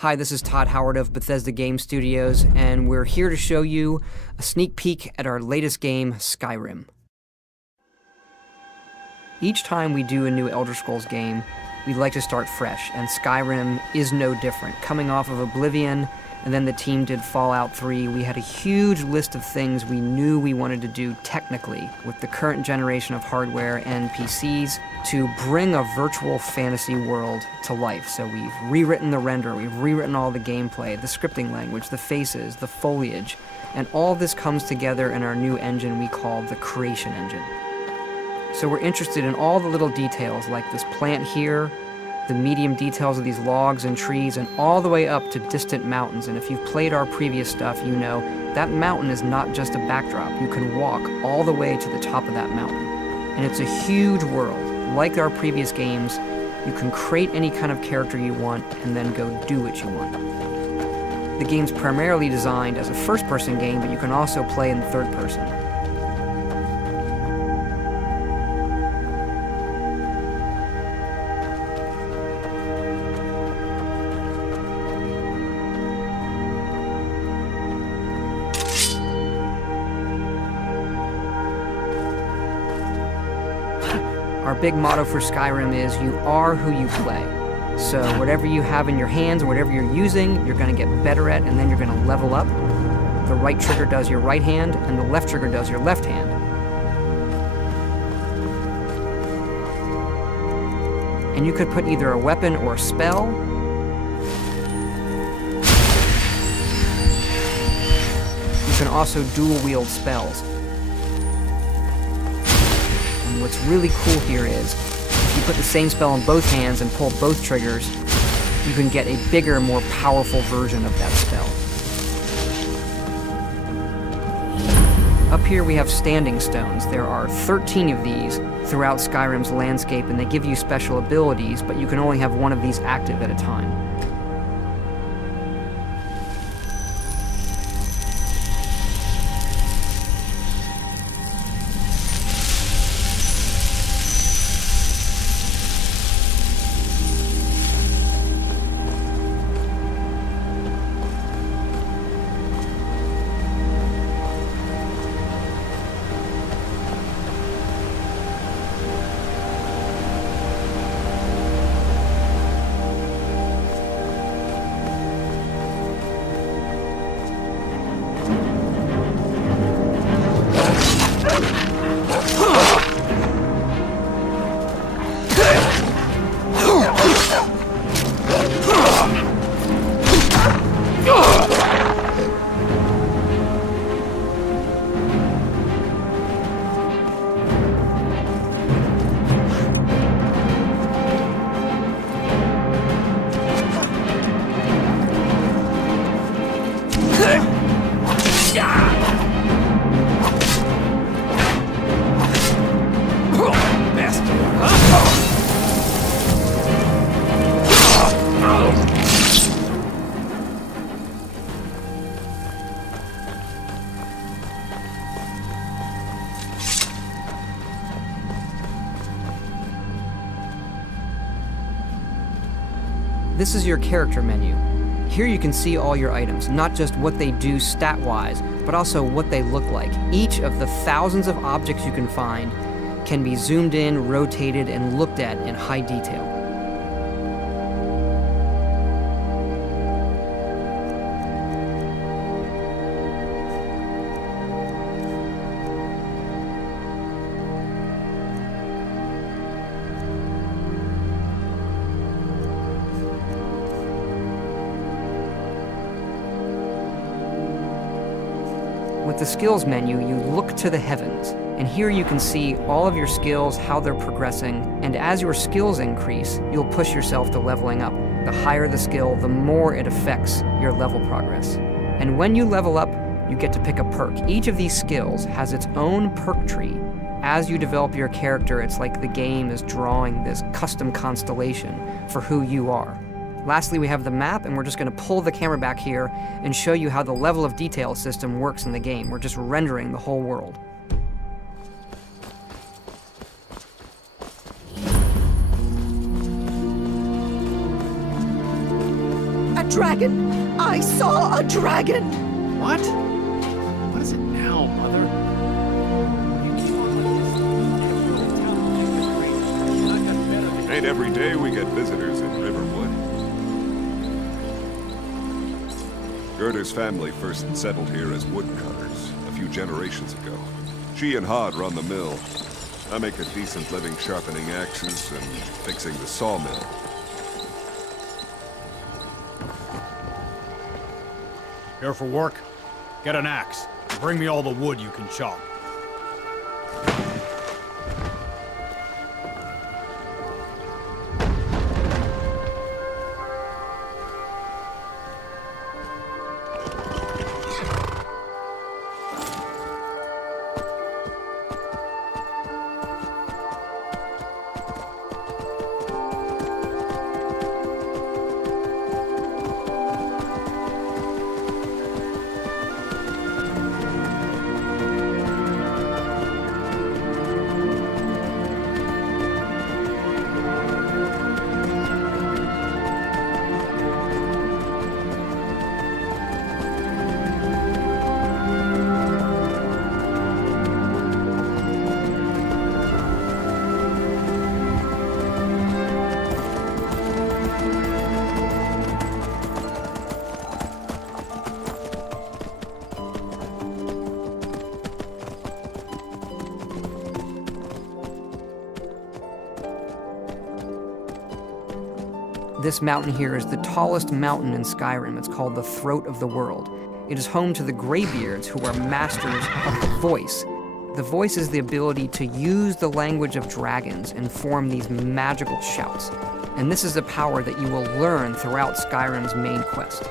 Hi, this is Todd Howard of Bethesda Game Studios, and we're here to show you a sneak peek at our latest game, Skyrim. Each time we do a new Elder Scrolls game, we like to start fresh, and Skyrim is no different. Coming off of Oblivion, and then the team did Fallout 3, we had a huge list of things we knew we wanted to do technically with the current generation of hardware and PCs to bring a virtual fantasy world to life. So we've rewritten the render, we've rewritten all the gameplay, the scripting language, the faces, the foliage, and all this comes together in our new engine we call the Creation Engine. So we're interested in all the little details like this plant here, the medium details of these logs and trees, and all the way up to distant mountains. And if you've played our previous stuff, you know that mountain is not just a backdrop. You can walk all the way to the top of that mountain. And it's a huge world. Like our previous games, you can create any kind of character you want and then go do what you want. The game's primarily designed as a first-person game, but you can also play in third person. Our big motto for Skyrim is, you are who you play. So whatever you have in your hands, or whatever you're using, you're going to get better at, and then you're going to level up. The right trigger does your right hand, and the left trigger does your left hand. And you could put either a weapon or a spell. You can also dual wield spells. What's really cool here is, if you put the same spell in both hands and pull both triggers, you can get a bigger, more powerful version of that spell. Up here we have standing stones. There are 13 of these throughout Skyrim's landscape, and they give you special abilities, but you can only have one of these active at a time. This is your character menu. Here you can see all your items, not just what they do stat-wise, but also what they look like. Each of the thousands of objects you can find can be zoomed in, rotated, and looked at in high detail. With the skills menu, you look to the heavens, and here you can see all of your skills, how they're progressing, and as your skills increase, you'll push yourself to leveling up. The higher the skill, the more it affects your level progress. And when you level up, you get to pick a perk. Each of these skills has its own perk tree. As you develop your character, it's like the game is drawing this custom constellation for who you are. Lastly, we have the map, and we're just going to pull the camera back here and show you how the level of detail system works in the game. We're just rendering the whole world. A dragon! I saw a dragon! What? What is it now, Mother? Ain't every day we get visitors in Riverwood. Gerda's family first settled here as woodcutters a few generations ago. She and Hod run the mill. I make a decent living sharpening axes and fixing the sawmill. Here for work? Get an axe. And bring me all the wood you can chop. This mountain here is the tallest mountain in Skyrim. It's called the Throat of the World. It is home to the Greybeards, who are masters of the voice. The voice is the ability to use the language of dragons and form these magical shouts. And this is a power that you will learn throughout Skyrim's main quest.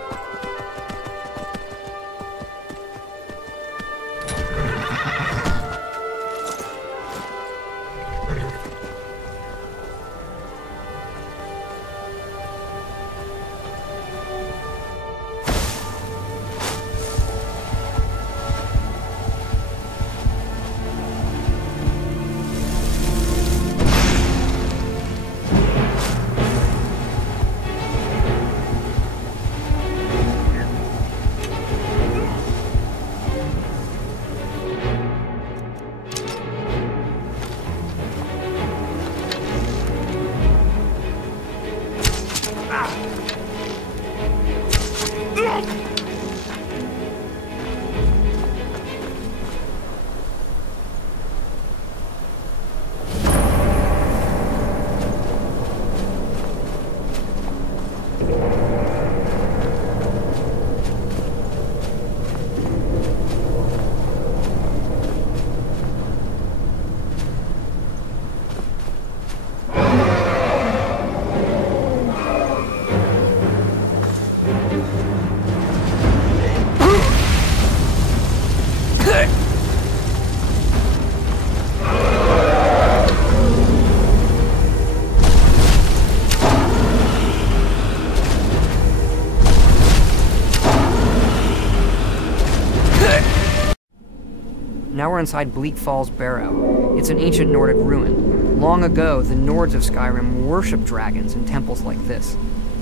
Now we're inside Bleak Falls Barrow. It's an ancient Nordic ruin. Long ago, the Nords of Skyrim worshipped dragons in temples like this,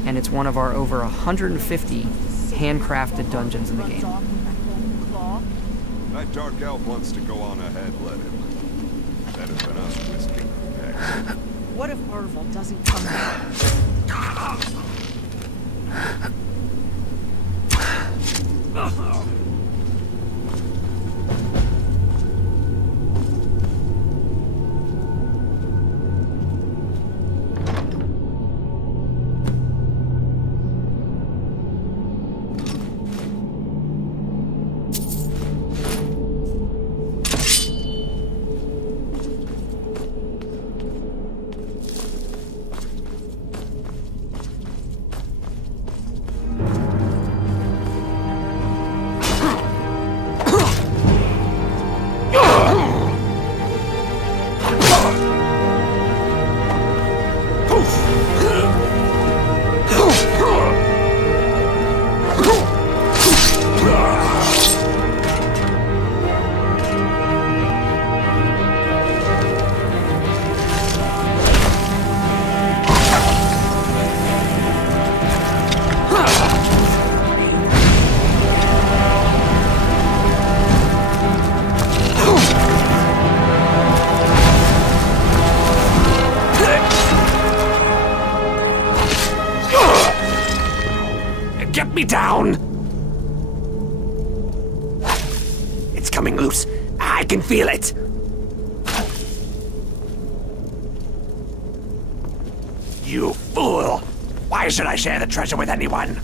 and it's one of our over 150 handcrafted dungeons in the game. That dark elf wants to go on ahead, let him. Better than us risking the next. What if Orville doesn't come back? Get me down! It's coming loose. I can feel it. You fool! Why should I share the treasure with anyone?